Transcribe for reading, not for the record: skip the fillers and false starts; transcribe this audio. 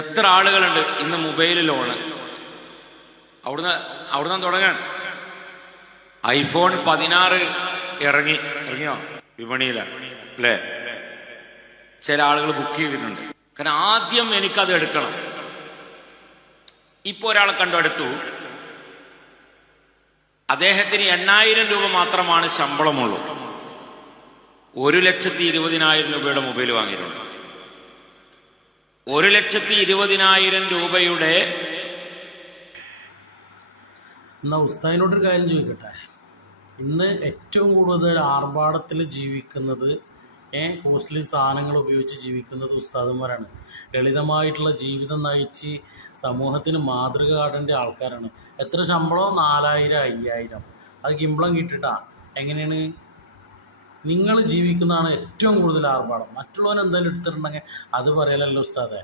എത്ര ആളുകളുണ്ട് ഇന്ന് മൊബൈൽ ലോണ്? അവിടുന്ന് തുടങ്ങാൻ ഐഫോൺ 16 ഇറങ്ങിയോ വിപണിയിലാണ് അല്ലേ? ചില ആളുകൾ ബുക്ക് ചെയ്തിട്ടുണ്ട്. കാരണം ആദ്യം എനിക്കത് എടുക്കണം. ഇപ്പൊ ഒരാളെ കണ്ടെടുത്തു, അദ്ദേഹത്തിന് 8,000 രൂപ മാത്രമാണ് ശമ്പളമുള്ളൂ. 1,20,000 രൂപയുടെ മൊബൈൽ വാങ്ങിയിട്ടുണ്ട്. 1,20,000 രൂപയുടെ. എന്നാൽ ഉസ്താദിനോടൊരു കാര്യം ചോദിക്കട്ടെ. ഇന്ന് ഏറ്റവും കൂടുതൽ ആർഭാടത്തിൽ ജീവിക്കുന്നത്, കോസ്റ്റ്ലി സാധനങ്ങൾ ഉപയോഗിച്ച് ജീവിക്കുന്നത് ഉസ്താദന്മാരാണ്. ലളിതമായിട്ടുള്ള ജീവിതം നയിച്ച് സമൂഹത്തിന് മാതൃക കാട്ടേണ്ട ആൾക്കാരാണ്. എത്ര ശമ്പളം? 4,000 5,000. അത് കിമ്പളം കിട്ടിട്ടാ. എങ്ങനെയാണ് നിങ്ങൾ ജീവിക്കുന്നതാണ് ഏറ്റവും കൂടുതൽ ആർഭാടം. മറ്റുള്ളവൻ എന്തെങ്കിലും എടുത്തിട്ടുണ്ടെങ്കിൽ അത് പറയലല്ലോ ഉസ്താദെ.